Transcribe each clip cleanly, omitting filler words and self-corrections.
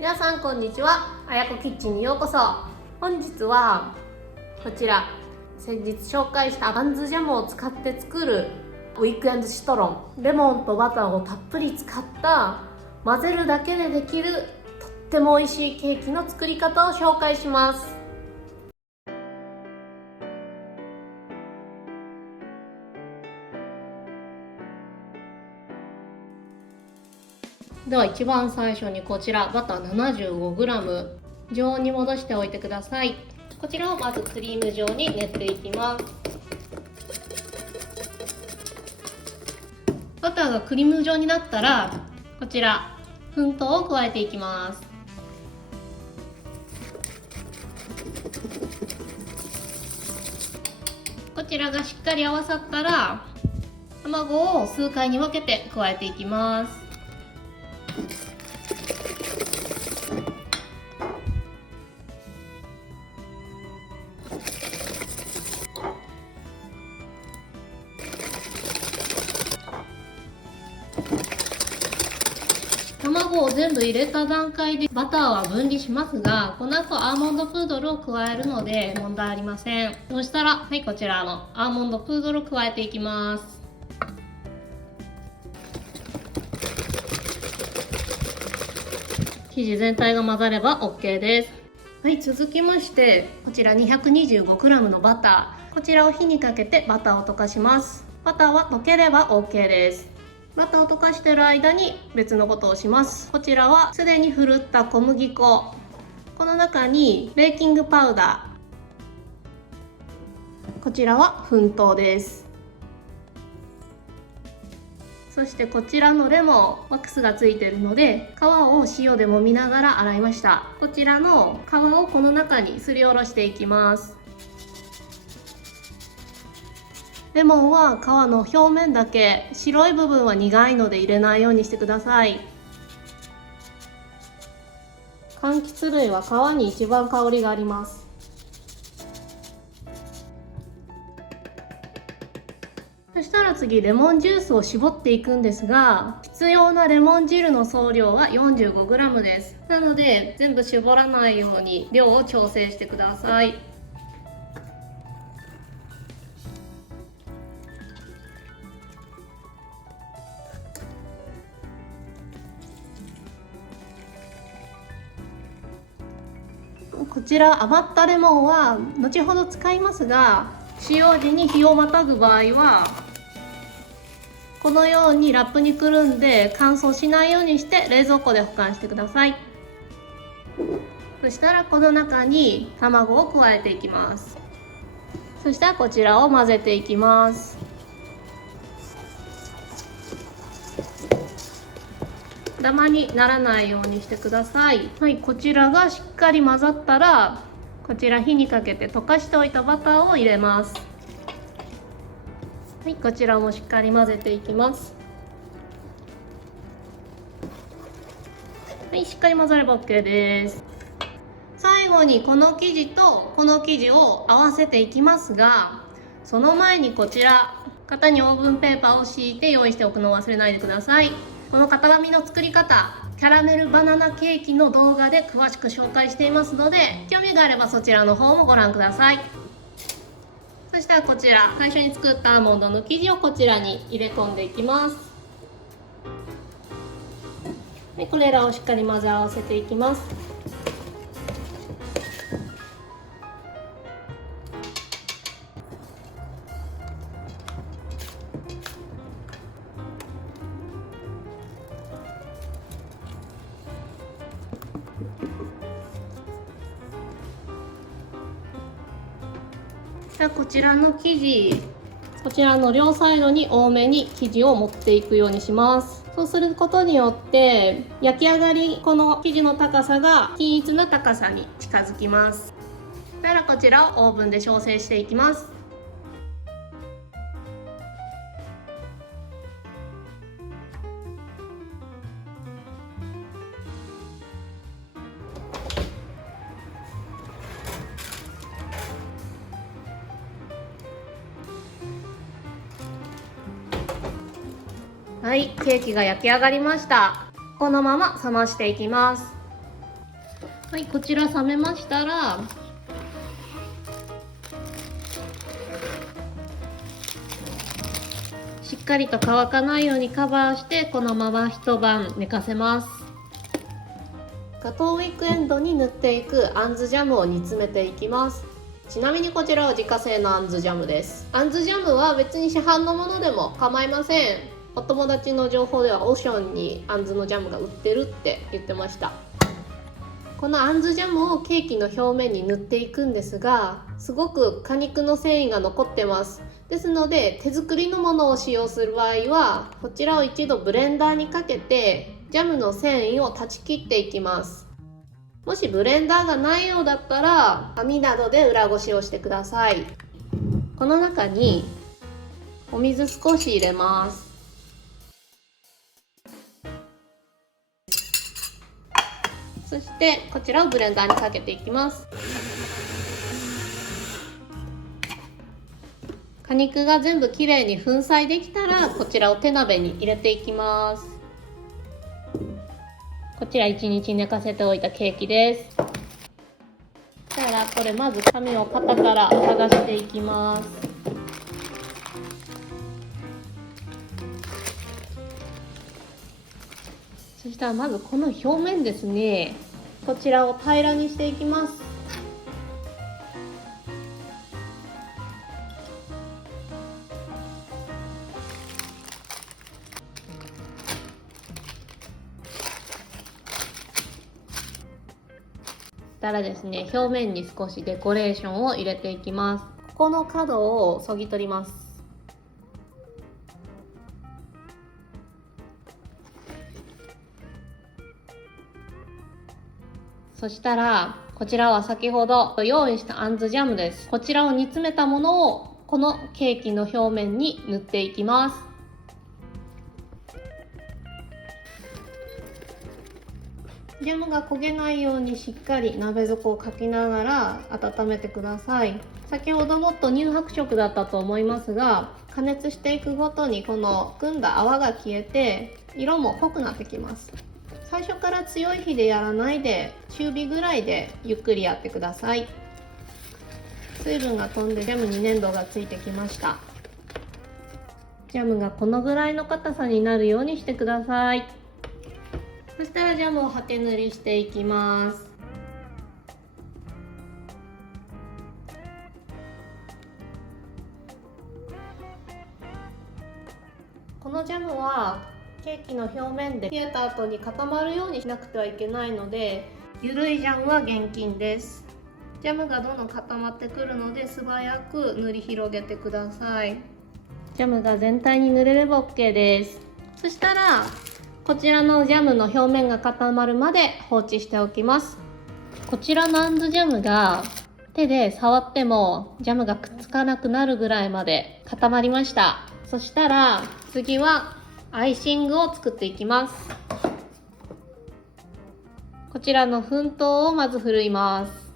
皆さんこんにちは。あやこキッチンにようこそ。本日はこちら先日紹介したバンズジャムを使って作るウィッグ&シトロン、レモンとバターをたっぷり使った混ぜるだけでできるとっても美味しいケーキの作り方を紹介します。では一番最初にこちらバター 75g 常温に戻しておいてください。こちらをまずクリーム状に練っていきます。バターがクリーム状になったらこちら粉糖を加えていきます。こちらがしっかり合わさったら卵を数回に分けて加えていきます。卵を全部入れた段階でバターは分離しますが、この後アーモンドプードルを加えるので問題ありません。そしたら、こちらのアーモンドプードルを加えていきます。生地全体が混ざれば OK です。続きましてこちら 225g のバター、こちらを火にかけてバターを溶かします。バターは溶ければ OK です。バターを溶かしている間に別のことをします。こちらはすでにふるった小麦粉、この中にベーキングパウダー、こちらは粉糖です。そしてこちらのレモン、ワックスがついているので皮を塩で揉みながら洗いました。こちらの皮をこの中にすりおろしていきます。レモンは皮の表面だけ、白い部分は苦いので入れないようにしてください。柑橘類は皮に一番香りがあります。そしたら次レモンジュースを絞っていくんですが、必要なレモン汁の総量は 45g です。なので全部絞らないように量を調整してください。こちら余ったレモンは後ほど使いますが、使用時に日をまたぐ場合はこのようにラップにくるんで乾燥しないようにして冷蔵庫で保管してください。そしたらこの中に卵を加えていきます。そしたらこちらを混ぜていきます。ダマにならないようにしてください。こちらがしっかり混ざったらこちら火にかけて溶かしておいたバターを入れます。こちらもしっかり混ぜていきます。しっかり混ざれば OK です。最後にこの生地とこの生地を合わせていきますが、その前にこちら型にオーブンペーパーを敷いて用意しておくのを忘れないでください。この型紙の作り方、キャラメルバナナケーキの動画で詳しく紹介していますので、興味があればそちらの方もご覧ください。そしたらこちら最初に作ったアーモンドの生地をこちらに入れ込んでいきます。これらをしっかり混ぜ合わせていきます。こちらの生地、こちらの両サイドに多めに生地を持っていくようにします。そうすることによって焼き上がり、この生地の高さが均一な高さに近づきます。そしたらこちらをオーブンで調整していきます。ケーキが焼き上がりました。このまま冷ましていきます。はい、こちら冷めましたら、しっかりと乾かないようにカバーしてこのまま一晩寝かせます。ガトーウィークエンドに塗っていくあんずジャムを煮詰めていきます。ちなみにこちらは自家製のあんずジャムです。あんずジャムは別に市販のものでも構いません。お友達の情報ではオーションにあんずのジャムが売ってるって言ってました。このあんずジャムをケーキの表面に塗っていくんですが、すごく果肉の繊維が残ってます。ですので手作りのものを使用する場合はこちらを一度ブレンダーにかけてジャムの繊維を断ち切っていきます。もしブレンダーがないようだったら網などで裏ごしをしてください。この中にお水少し入れます。そしてこちらをブレンダーにかけていきます。果肉が全部きれいに粉砕できたらこちらを手鍋に入れていきます。こちら1日寝かせておいたケーキです。そしたらこれまず紙を型から剥がしていきます。そしたらまずこの表面ですね、こちらを平らにしていきます。したらですね、表面に少しデコレーションを入れていきます。ここの角をそぎ取ります。そしたらこちらは先ほど用意したあんずジャムです。こちらを煮詰めたものをこのケーキの表面に塗っていきます。ジャムが焦げないようにしっかり鍋底をかきながら温めてください。先ほどもっと乳白色だったと思いますが、加熱していくごとにこの含んだ泡が消えて色も濃くなってきます。最初から強い火でやらないで中火ぐらいでゆっくりやってください。水分が飛んでジャムに粘度がついてきました。ジャムがこのぐらいの硬さになるようにしてください。そしたらジャムをはけ塗りしていきます。このジャムはケーキの表面で冷えた後に固まるようにしなくてはいけないので、ゆるいジャムは厳禁です。ジャムがどんどん固まってくるので素早く塗り広げてください。ジャムが全体に塗れれば OK です。そしたらこちらのジャムの表面が固まるまで放置しておきます。こちらのあんずジャムが手で触ってもジャムがくっつかなくなるぐらいまで固まりました。そしたら次はアイシングを作っていきます。こちらの粉糖をまずふるいます。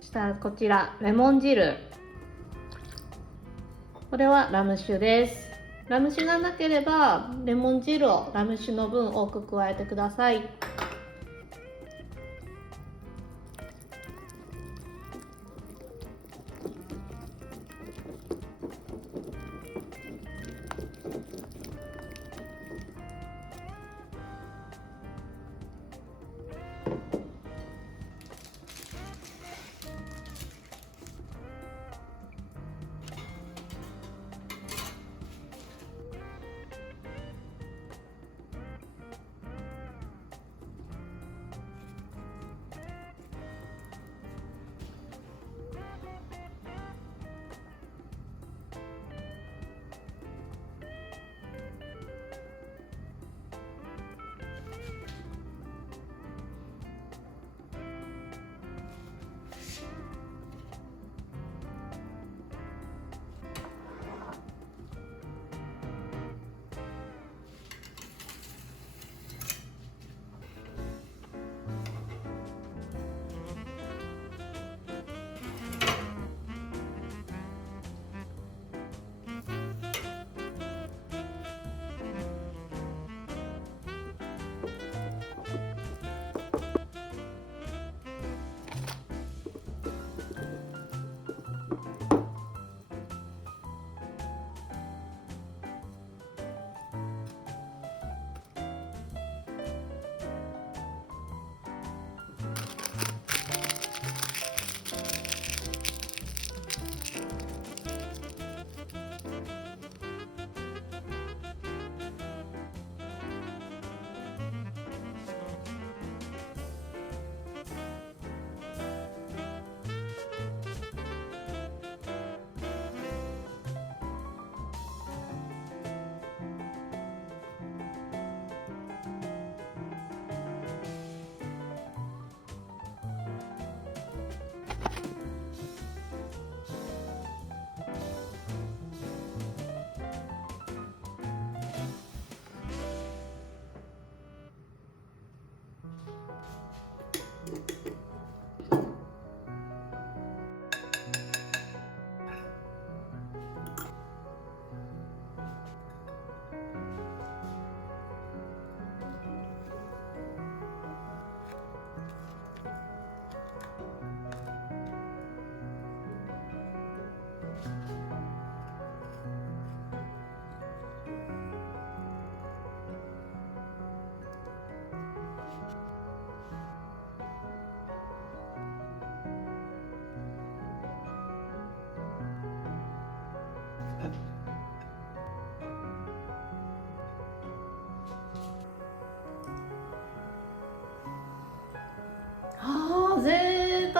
そしたらこちらレモン汁、これはラム酒です。ラム酒がなければレモン汁をラム酒の分多く加えてください。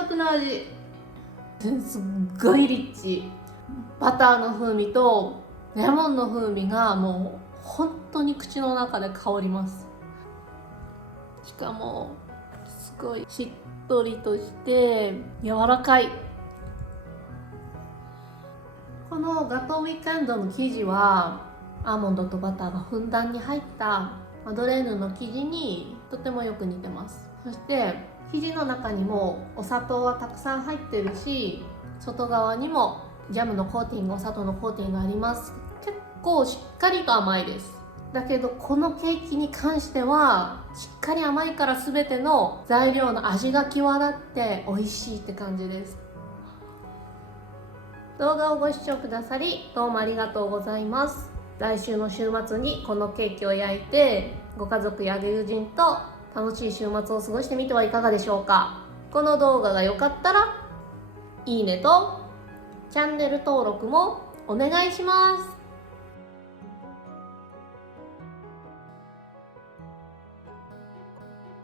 覚な味。すっごいリッチ。バターの風味とレモンの風味がもう本当に口の中で香ります。しかもすごいしっとりとして柔らかい。このガトーウィークエンドの生地はアーモンドとバターがふんだんに入ったマドレーヌの生地にとてもよく似てます。そして生地の中にもお砂糖はたくさん入ってるし、外側にもジャムのコーティング、お砂糖のコーティングがあります。結構しっかりと甘いです。だけどこのケーキに関してはしっかり甘いから全ての材料の味が際立って美味しいって感じです。動画をご視聴くださりどうもありがとうございます。来週の週末にこのケーキを焼いてご家族や友人と楽しい週末を過ごしてみてはいかがでしょうか。この動画が良かったらいいねとチャンネル登録もお願いします。